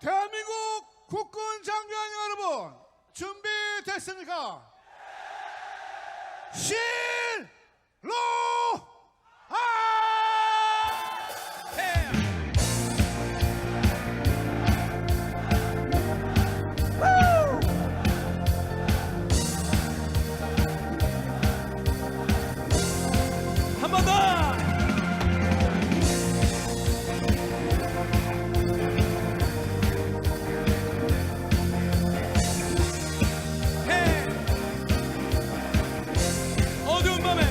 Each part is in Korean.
대한민국 국군 장병 여러분, 준비됐습니까? 실로 한 번 더! 어두운 밤에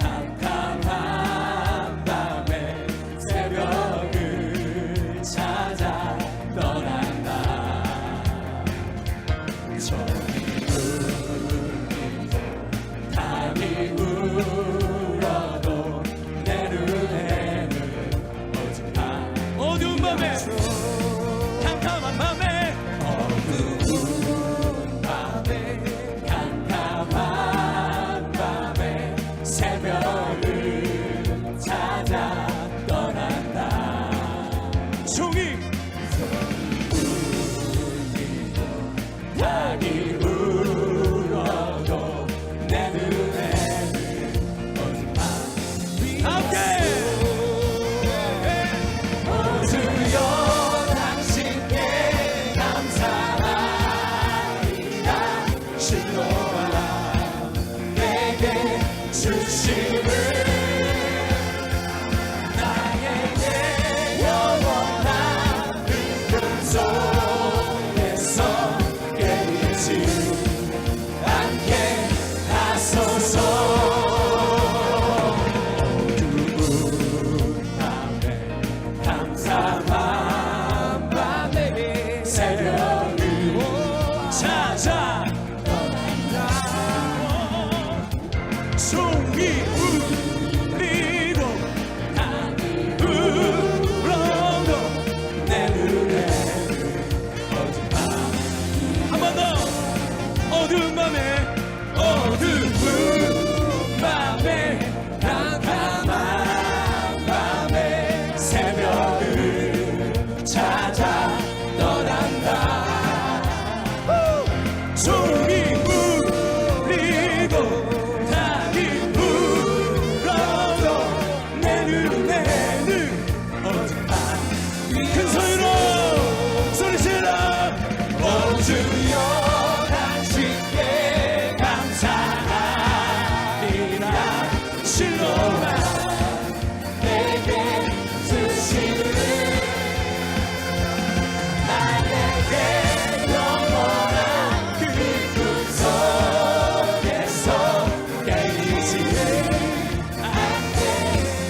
캄캄한 밤에 새벽을 찾아 떠난다. 밤이 울어도 내 눈에는 어두운 밤에 캄캄한 밤에 어두운 밤에 캄캄한 밤에 새벽을 찾아 떠난다. 종이 달이 울어도 내 눈에는 어둠 함께 주여 당신께 감사하리라. 신노하라 내게 주심을 나에게 영원한 그 속에서 깨지 않게 하소서. 어두운 밤에 캄캄한 밤에 새벽을 찾아 떠난다. 종이 울리고 달이 울어도 내 눈에는 어둠 밤. 한 번 더! 어두운 밤에 어두운 밤에 캄캄한 밤에 새벽을 찾아 떠난다. 종이 울리고 달이 울어도 내 눈에는 어둠 밤. 큰 소리로 소리질러 주여 당신께 감사하리라. 실로만 내게 주시는 나에게 영원한 그 꿈속에서 깨지지 않게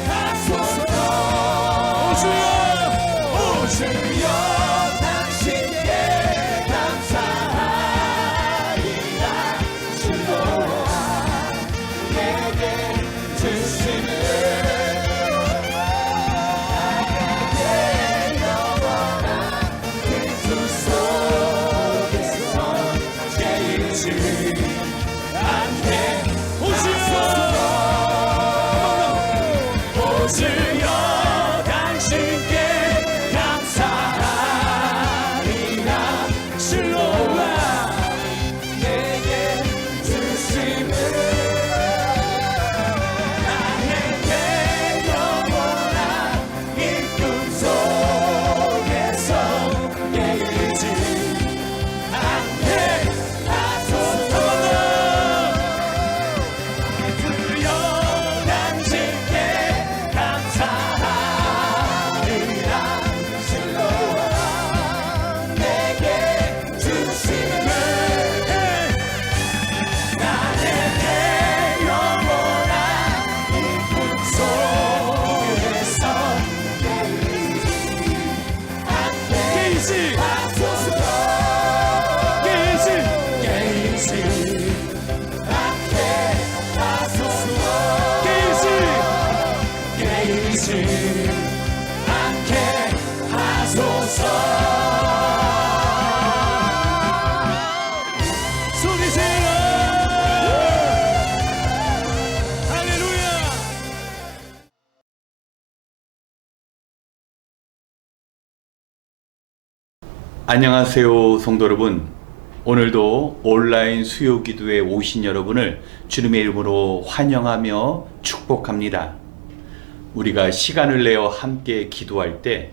하소서. 오 주여 당신께 감사 안녕하세요, 성도 여러분. 오늘도 온라인 수요 기도에 오신 여러분을 주님의 이름으로 환영하며 축복합니다. 우리가 시간을 내어 함께 기도할 때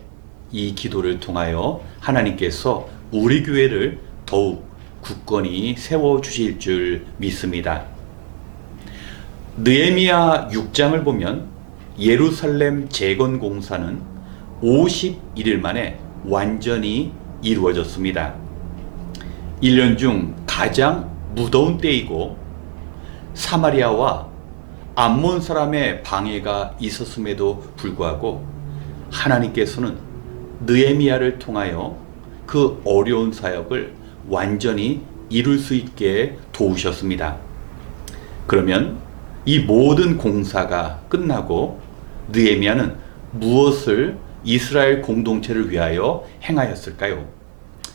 이 기도를 통하여 하나님께서 우리 교회를 더욱 굳건히 세워 주실 줄 믿습니다. 느헤미야 6장을 보면 예루살렘 재건 공사는 51일 만에 완전히 이루어졌습니다. 1년 중 가장 무더운 때이고 사마리아와 암몬 사람의 방해가 있었음에도 불구하고 하나님께서는 느헤미야를 통하여 그 어려운 사역을 완전히 이룰 수 있게 도우셨습니다. 그러면 이 모든 공사가 끝나고 느헤미야는 무엇을 이스라엘 공동체를 위하여 행하였을까요?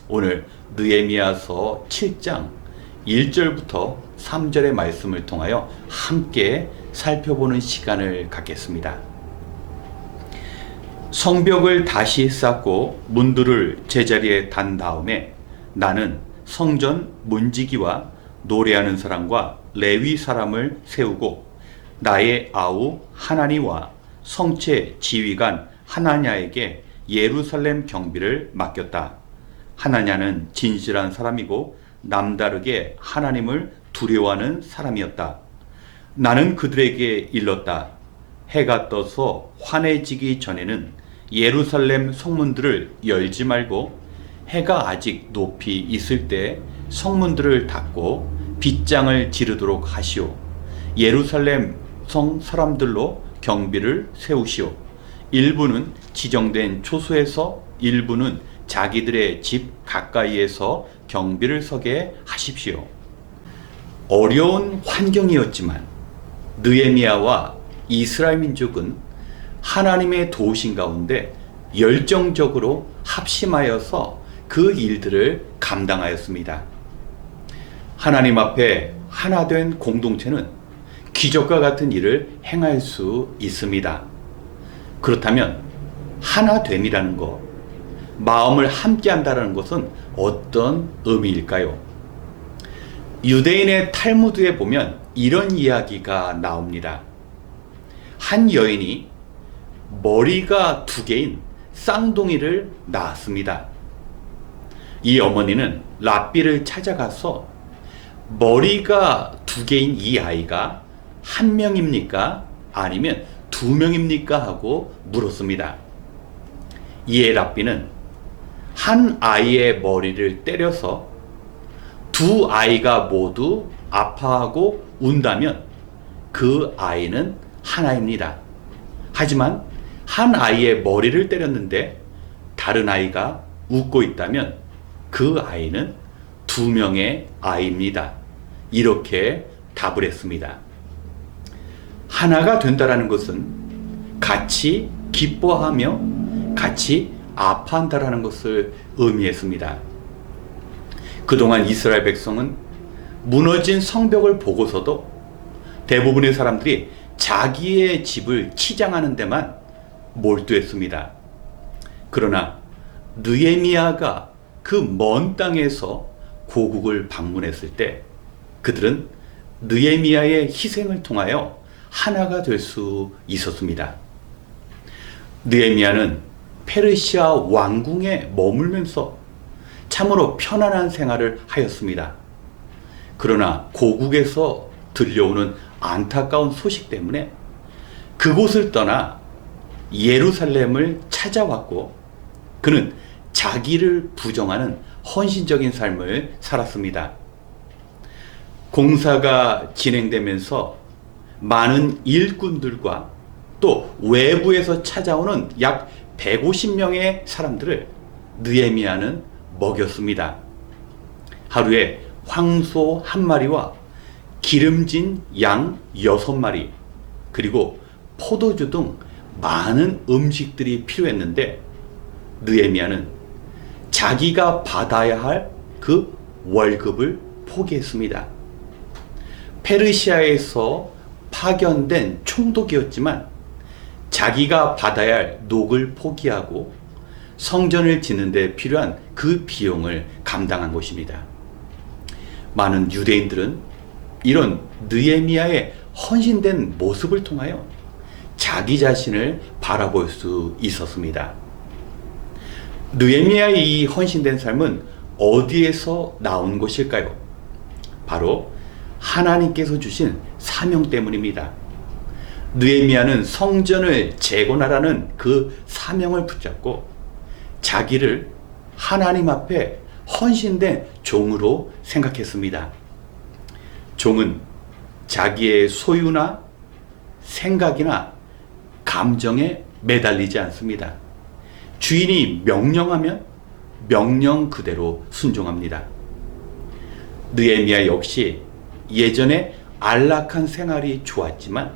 오늘 느헤미야서 7장 1절부터 3절의 말씀을 통하여 함께 살펴보는 시간을 갖겠습니다. 성벽을 다시 쌓고 문들을 제자리에 단 다음에 나는 성전 문지기와 노래하는 사람과 레위 사람을 세우고 나의 아우 하나니와 성체 지휘관 하나냐에게 예루살렘 경비를 맡겼다. 하나냐는 진실한 사람이고 남다르게 하나님을 두려워하는 사람이었다. 나는 그들에게 일렀다. 해가 떠서 환해지기 전에는 예루살렘 성문들을 열지 말고 해가 아직 높이 있을 때 성문들을 닫고 빗장을 지르도록 하시오. 예루살렘 성 사람들로 경비를 세우시오. 일부는 지정된 초소에서 일부는 자기들의 집 가까이에서 경비를 서게 하십시오. 어려운 환경이었지만 느헤미야와 이스라엘 민족은 하나님의 도우심 가운데 열정적으로 합심하여서 그 일들을 감당하였습니다. 하나님 앞에 하나 된 공동체는 기적과 같은 일을 행할 수 있습니다. 그렇다면 하나됨이라는 것, 마음을 함께 한다는 것은 어떤 의미일까요? 유대인의 탈무드에 보면 이런 이야기가 나옵니다. 한 여인이 머리가 2개인 쌍둥이를 낳았습니다. 이 어머니는 랍비를 찾아가서 머리가 2개인 이 아이가 1명입니까? 아니면 2명입니까? 하고 물었습니다. 이에 랍비는 한 아이의 머리를 때려서 2 아이가 모두 아파하고 운다면 그 아이는 하나입니다. 하지만 한 아이의 머리를 때렸는데 다른 아이가 웃고 있다면 그 아이는 2명의 아이입니다. 이렇게 답을 했습니다. 하나가 된다라는 것은 같이 기뻐하며 같이 아파한다라는 것을 의미했습니다. 그동안 이스라엘 백성은 무너진 성벽을 보고서도 대부분의 사람들이 자기의 집을 치장하는 데만 몰두했습니다. 그러나 느헤미야가 그 먼 땅에서 고국을 방문했을 때 그들은 느헤미야의 희생을 통하여 하나가 될 수 있었습니다. 느헤미야는 페르시아 왕궁에 머물면서 참으로 편안한 생활을 하였습니다. 그러나 고국에서 들려오는 안타까운 소식 때문에 그곳을 떠나 예루살렘을 찾아왔고 그는 자기를 부정하는 헌신적인 삶을 살았습니다. 공사가 진행되면서 많은 일꾼들과 또 외부에서 찾아오는 약 150명의 사람들을 느헤미야는 먹였습니다. 하루에 황소 1마리와 기름진 양 6마리 그리고 포도주 등 많은 음식들이 필요했는데 느헤미야는 자기가 받아야 할 그 월급을 포기했습니다. 페르시아에서 파견된 총독이었지만 자기가 받아야 할 녹을 포기하고 성전을 짓는 데 필요한 그 비용을 감당한 것입니다. 많은 유대인들은 이런 느헤미야의 헌신된 모습을 통하여 자기 자신을 바라볼 수 있었습니다. 느헤미야의 이 헌신된 삶은 어디에서 나온 것일까요? 바로 하나님께서 주신 사명 때문입니다. 느헤미야는 성전을 재건하라는 그 사명을 붙잡고 자기를 하나님 앞에 헌신된 종으로 생각했습니다. 종은 자기의 소유나 생각이나 감정에 매달리지 않습니다. 주인이 명령하면 명령 그대로 순종합니다. 느헤미야 역시 예전에 안락한 생활이 좋았지만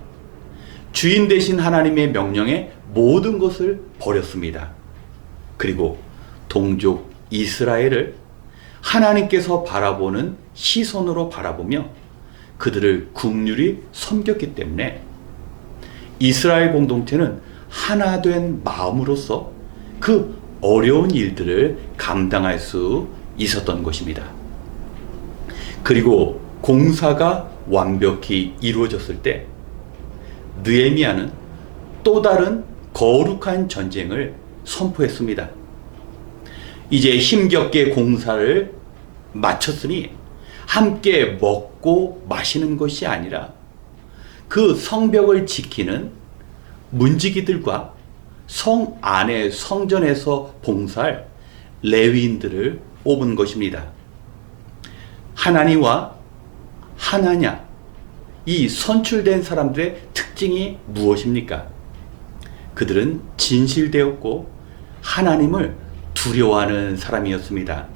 주인 되신 하나님의 명령에 모든 것을 버렸습니다. 그리고 동족 이스라엘을 하나님께서 바라보는 시선으로 바라보며 그들을 긍휼히 섬겼기 때문에 이스라엘 공동체는 하나 된 마음으로서 그 어려운 일들을 감당할 수 있었던 것입니다. 그리고 공사가 완벽히 이루어졌을 때 느헤미야는 또 다른 거룩한 전쟁을 선포했습니다. 이제 힘겹게 공사를 마쳤으니 함께 먹고 마시는 것이 아니라 그 성벽을 지키는 문지기들과 성 안의 성전에서 봉사할 레위인들을 뽑은 것입니다. 하나니와 하나냐, 이 선출된 사람들의 특징이 무엇입니까? 그들은 진실되었고 하나님을 두려워하는 사람이었습니다.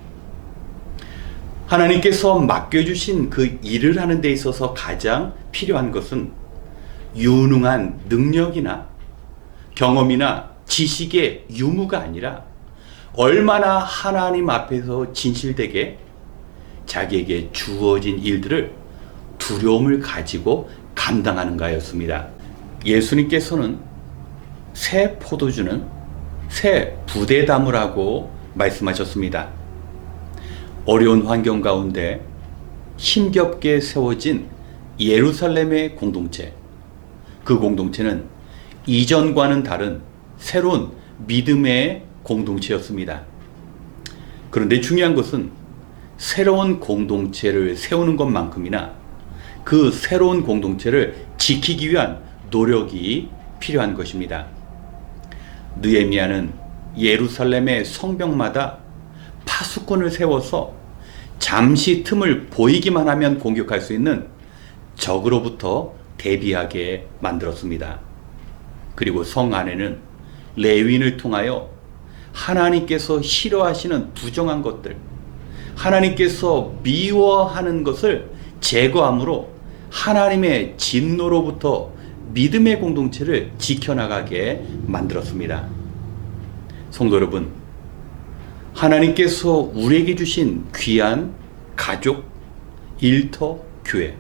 하나님께서 맡겨주신 그 일을 하는 데 있어서 가장 필요한 것은 유능한 능력이나 경험이나 지식의 유무가 아니라 얼마나 하나님 앞에서 진실되게 자기에게 주어진 일들을 두려움을 가지고 감당하는가였습니다. 예수님께서는 새 포도주는 새 부대 담으라고 말씀하셨습니다. 어려운 환경 가운데 힘겹게 세워진 예루살렘의 공동체, 그 공동체는 이전과는 다른 새로운 믿음의 공동체였습니다. 그런데 중요한 것은 새로운 공동체를 세우는 것만큼이나 그 새로운 공동체를 지키기 위한 노력이 필요한 것입니다. 느헤미야는 예루살렘의 성벽마다 파수꾼을 세워서 잠시 틈을 보이기만 하면 공격할 수 있는 적으로부터 대비하게 만들었습니다. 그리고 성 안에는 레위인을 통하여 하나님께서 싫어하시는 부정한 것들, 하나님께서 미워하는 것을 제거함으로 하나님의 진노로부터 믿음의 공동체를 지켜나가게 만들었습니다. 성도 여러분, 하나님께서 우리에게 주신 귀한 가족, 일터, 교회,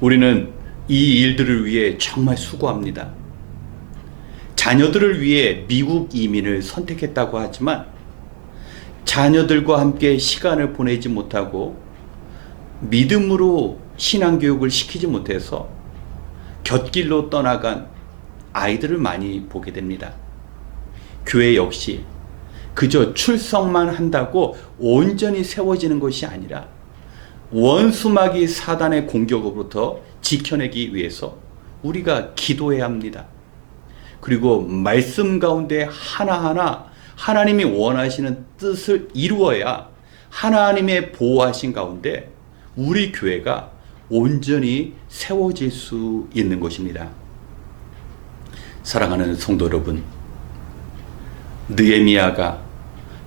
우리는 이 일들을 위해 정말 수고합니다. 자녀들을 위해 미국 이민을 선택했다고 하지만 자녀들과 함께 시간을 보내지 못하고 믿음으로 신앙교육을 시키지 못해서 곁길로 떠나간 아이들을 많이 보게 됩니다. 교회 역시 그저 출석만 한다고 온전히 세워지는 것이 아니라 원수마귀 사단의 공격으로부터 지켜내기 위해서 우리가 기도해야 합니다. 그리고 말씀 가운데 하나하나 하나님이 원하시는 뜻을 이루어야 하나님의 보호하신 가운데 우리 교회가 온전히 세워질 수 있는 것입니다. 사랑하는 성도 여러분, 느헤미야가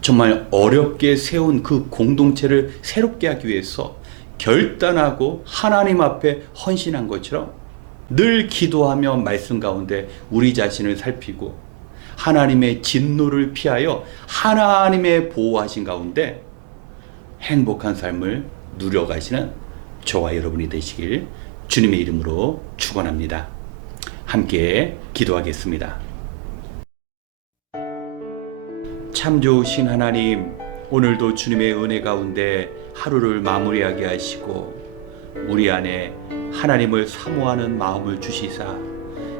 정말 어렵게 세운 그 공동체를 새롭게 하기 위해서 결단하고 하나님 앞에 헌신한 것처럼 늘 기도하며 말씀 가운데 우리 자신을 살피고 하나님의 진노를 피하여 하나님의 보호하신 가운데 행복한 삶을 누려가시는 저와 여러분이 되시길 주님의 이름으로 축원합니다. 함께 기도하겠습니다. 참 좋으신 하나님, 오늘도 주님의 은혜 가운데 하루를 마무리하게 하시고 우리 안에 하나님을 사모하는 마음을 주시사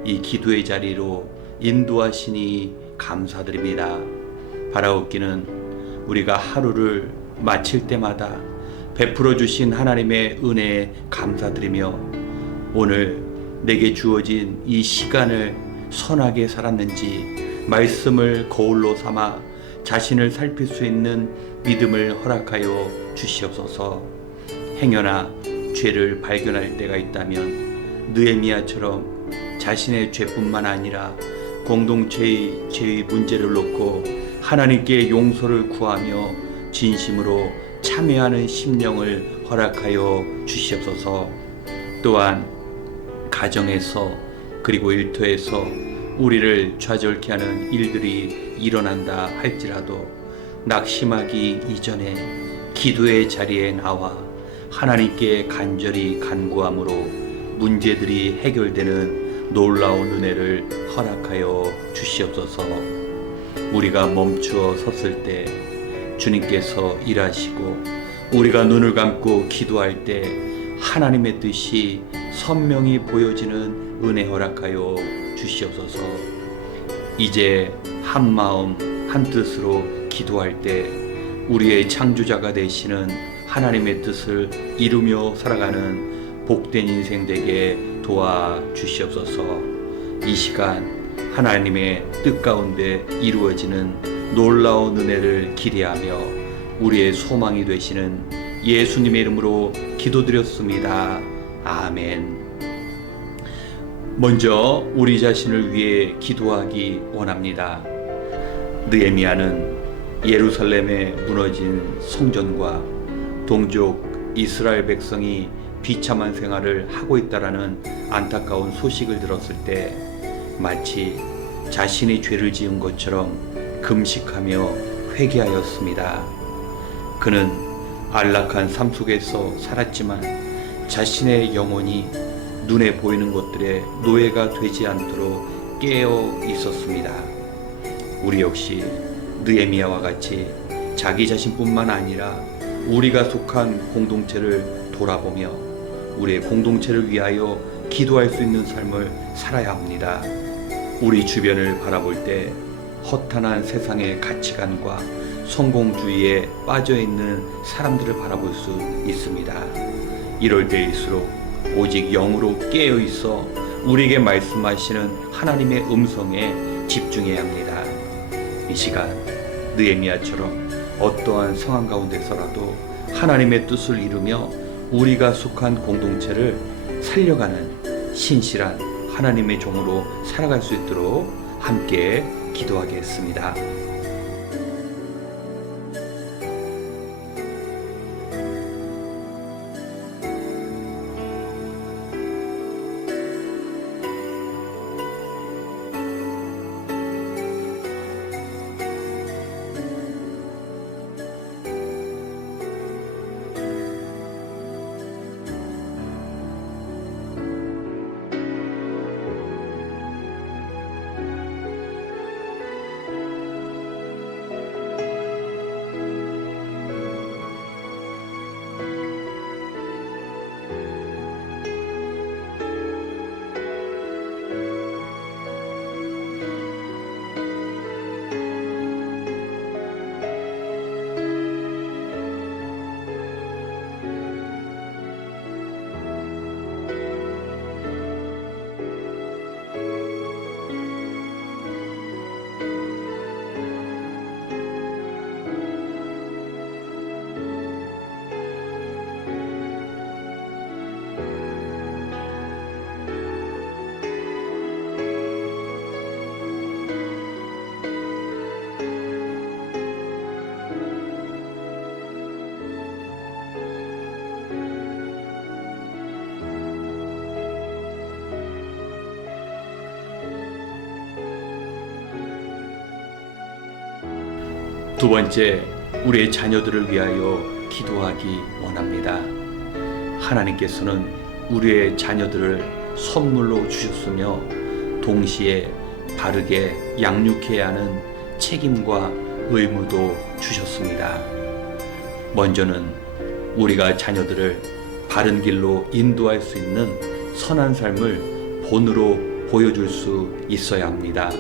이 기도의 자리로 인도하시니 감사드립니다. 바라옵기는 우리가 하루를 마칠 때마다 베풀어 주신 하나님의 은혜에 감사드리며 오늘 내게 주어진 이 시간을 선하게 살았는지 말씀을 거울로 삼아 자신을 살필 수 있는 믿음을 허락하여 주시옵소서. 행여나 죄를 발견할 때가 있다면 느헤미야처럼 자신의 죄뿐만 아니라 공동체의 죄의 문제를 놓고 하나님께 용서를 구하며 진심으로 참여하는 심령을 허락하여 주시옵소서. 또한 가정에서 그리고 일터에서 우리를 좌절케 하는 일들이 일어난다 할지라도 낙심하기 이전에 기도의 자리에 나와 하나님께 간절히 간구함으로 문제들이 해결되는 놀라운 은혜를 허락하여 주시옵소서. 우리가 멈추어 섰을 때 주님께서 일하시고 우리가 눈을 감고 기도할 때 하나님의 뜻이 선명히 보여지는 은혜 허락하여 주시옵소서. 이제 한 마음 한 뜻으로 기도할 때 우리의 창조자가 되시는 하나님의 뜻을 이루며 살아가는 복된 인생 되게 도와주시옵소서. 이 시간 하나님의 뜻 가운데 이루어지는 놀라운 은혜를 기대하며 우리의 소망이 되시는 예수님의 이름으로 기도드렸습니다. 아멘. 먼저 우리 자신을 위해 기도하기 원합니다. 느헤미야는 예루살렘에 무너진 성전과 동족 이스라엘 백성이 비참한 생활을 하고 있다라는 안타까운 소식을 들었을 때 마치 자신이 죄를 지은 것처럼 금식하며 회개하였습니다. 그는 안락한 삶 속에서 살았지만 자신의 영혼이 눈에 보이는 것들의 노예가 되지 않도록 깨어 있었습니다. 우리 역시 느헤미야와 같이 자기 자신뿐만 아니라 우리가 속한 공동체를 돌아보며 우리의 공동체를 위하여 기도할 수 있는 삶을 살아야 합니다. 우리 주변을 바라볼 때 허탄한 세상의 가치관과 성공주의에 빠져있는 사람들을 바라볼 수 있습니다. 이럴 때일수록 오직 영으로 깨어있어 우리에게 말씀하시는 하나님의 음성에 집중해야 합니다. 이 시간 느헤미야처럼 어떠한 상황 가운데서라도 하나님의 뜻을 이루며 우리가 속한 공동체를 살려가는 신실한 하나님의 종으로 살아갈 수 있도록 함께 기도하겠습니다. 두 번째, 우리의 자녀들을 위하여 기도하기 원합니다. 하나님께서는 우리의 자녀들을 선물로 주셨으며 동시에 바르게 양육해야 하는 책임과 의무도 주셨습니다. 먼저는 우리가 자녀들을 바른 길로 인도할 수 있는 선한 삶을 본으로 보여줄 수 있어야 합니다.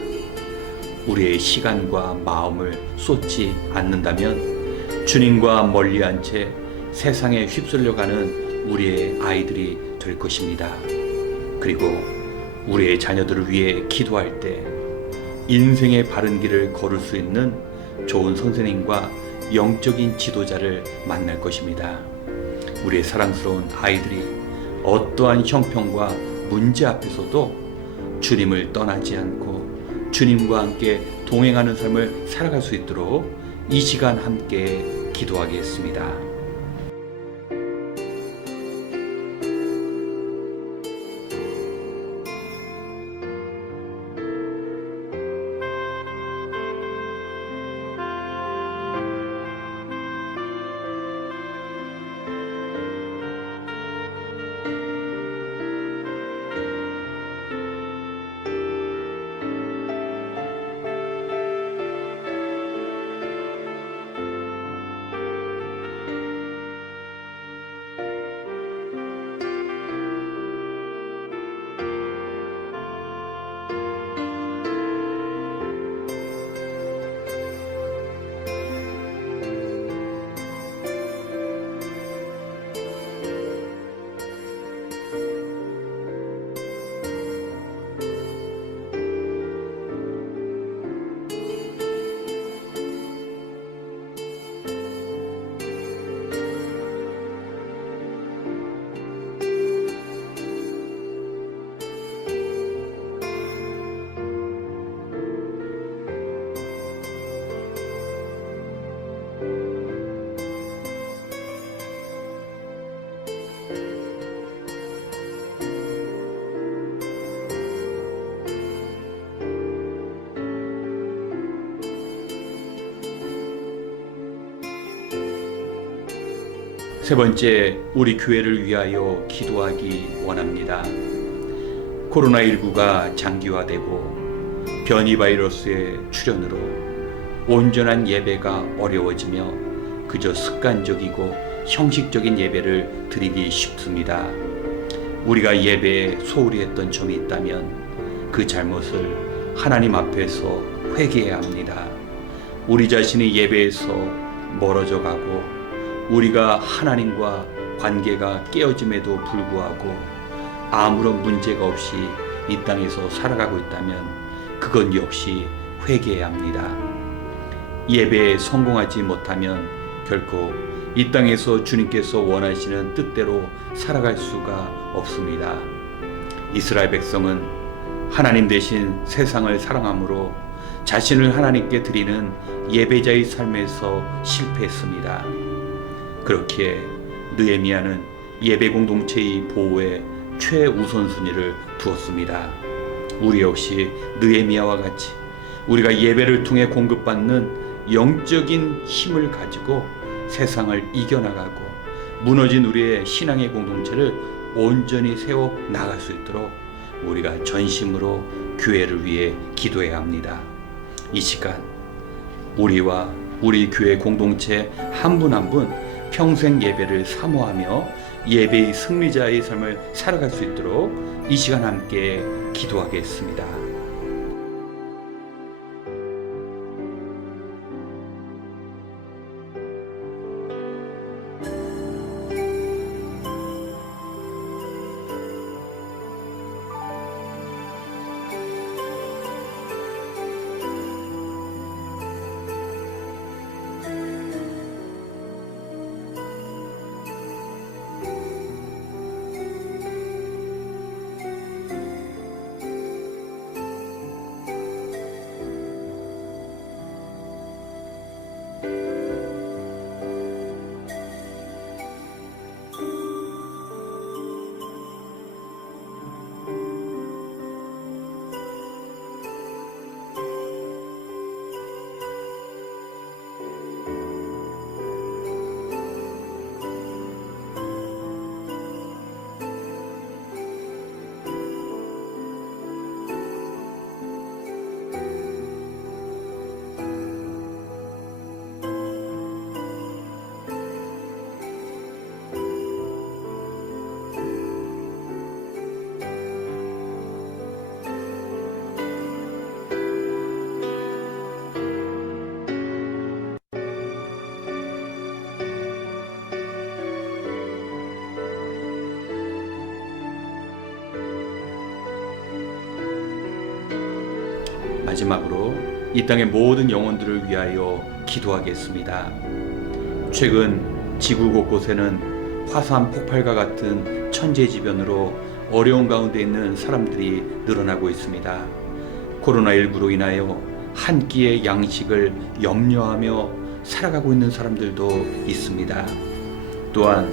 우리의 시간과 마음을 쏟지 않는다면 주님과 멀리한 채 세상에 휩쓸려가는 우리의 아이들이 될 것입니다. 그리고 우리의 자녀들을 위해 기도할 때 인생의 바른 길을 걸을 수 있는 좋은 선생님과 영적인 지도자를 만날 것입니다. 우리의 사랑스러운 아이들이 어떠한 형편과 문제 앞에서도 주님을 떠나지 않고 주님과 함께 동행하는 삶을 살아갈 수 있도록 이 시간 함께 기도하겠습니다. 세 번째, 우리 교회를 위하여 기도하기 원합니다. 코로나19가 장기화되고 변이 바이러스의 출현으로 온전한 예배가 어려워지며 그저 습관적이고 형식적인 예배를 드리기 쉽습니다. 우리가 예배에 소홀히 했던 점이 있다면 그 잘못을 하나님 앞에서 회개해야 합니다. 우리 자신이 예배에서 멀어져 가고 우리가 하나님과 관계가 깨어짐에도 불구하고 아무런 문제가 없이 이 땅에서 살아가고 있다면 그건 역시 회개해야 합니다. 예배에 성공하지 못하면 결코 이 땅에서 주님께서 원하시는 뜻대로 살아갈 수가 없습니다. 이스라엘 백성은 하나님 대신 세상을 사랑함으로 자신을 하나님께 드리는 예배자의 삶에서 실패했습니다. 그렇기에 느헤미야는 예배 공동체의 보호에 최우선순위를 두었습니다. 우리 역시 느헤미야와 같이 우리가 예배를 통해 공급받는 영적인 힘을 가지고 세상을 이겨나가고 무너진 우리의 신앙의 공동체를 온전히 세워 나갈 수 있도록 우리가 전심으로 교회를 위해 기도해야 합니다. 이 시간 우리와 우리 교회 공동체 한 분 한 분 평생 예배를 사모하며 예배의 승리자의 삶을 살아갈 수 있도록 이 시간 함께 기도하겠습니다. 마지막으로 이 땅의 모든 영혼들을 위하여 기도하겠습니다. 최근 지구 곳곳에는 화산 폭발과 같은 천재지변으로 어려운 가운데 있는 사람들이 늘어나고 있습니다. 코로나19로 인하여 한 끼의 양식을 염려하며 살아가고 있는 사람들도 있습니다. 또한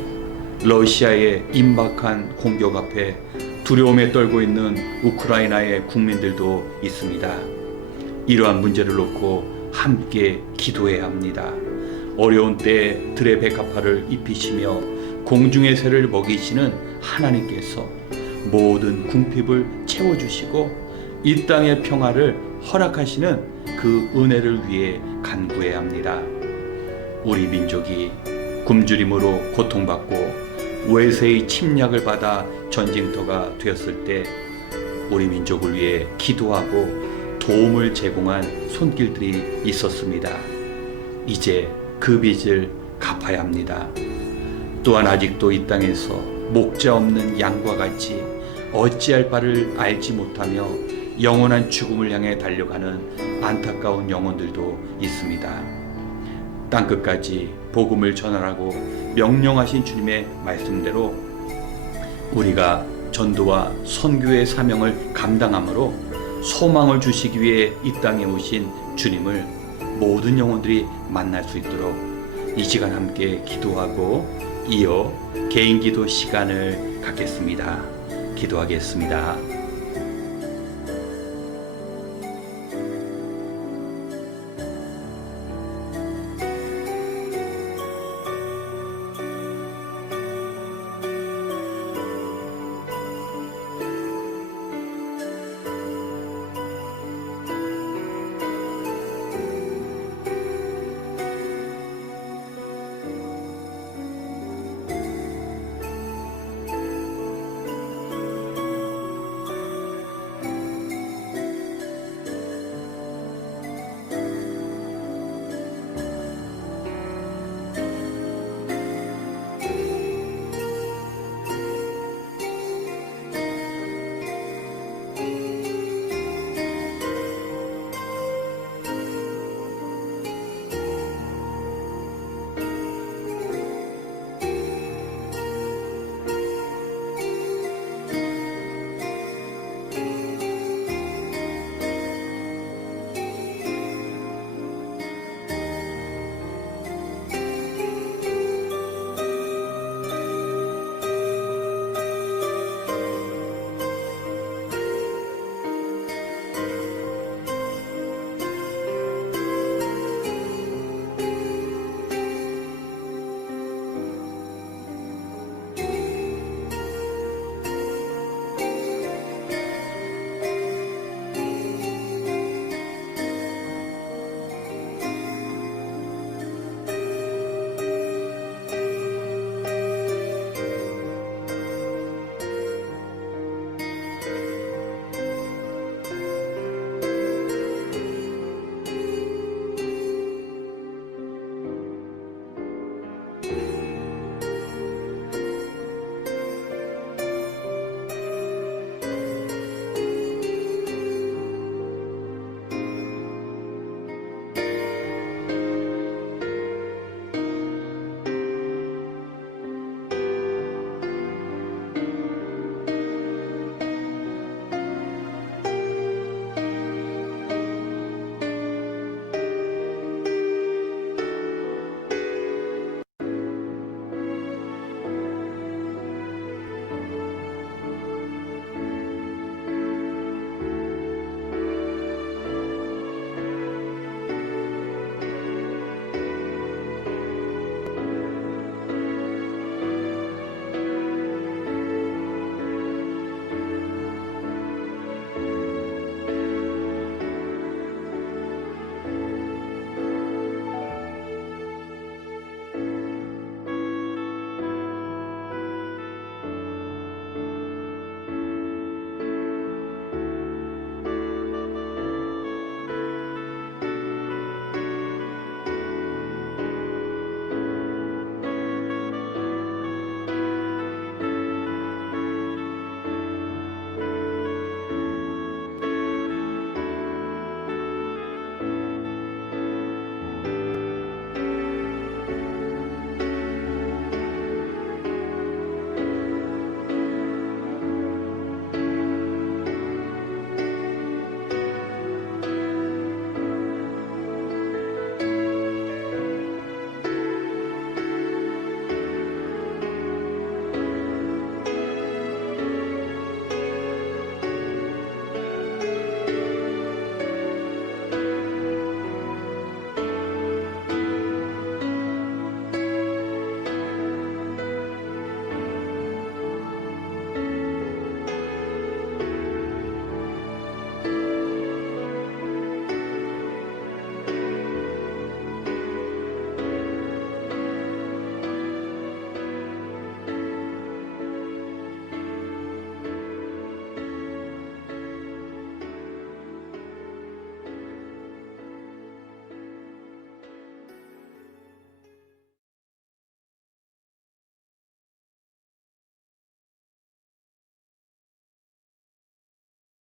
러시아의 임박한 공격 앞에 두려움에 떨고 있는 우크라이나의 국민들도 있습니다. 이러한 문제를 놓고 함께 기도해야 합니다. 어려운 때에 들의 백합화를 입히시며 공중의 새를 먹이시는 하나님께서 모든 궁핍을 채워주시고 이 땅의 평화를 허락하시는 그 은혜를 위해 간구해야 합니다. 우리 민족이 굶주림으로 고통받고 외세의 침략을 받아 전쟁터가 되었을 때 우리 민족을 위해 기도하고 도움을 제공한 손길들이 있었습니다. 이제 그 빚을 갚아야 합니다. 또한 아직도 이 땅에서 목자 없는 양과 같이 어찌할 바를 알지 못하며 영원한 죽음을 향해 달려가는 안타까운 영혼들도 있습니다. 땅끝까지 복음을 전하라고 명령하신 주님의 말씀대로 우리가 전도와 선교의 사명을 감당함으로 소망을 주시기 위해 이 땅에 오신 주님을 모든 영혼들이 만날 수 있도록 이 시간 함께 기도하고 이어 개인 기도 시간을 갖겠습니다. 기도하겠습니다.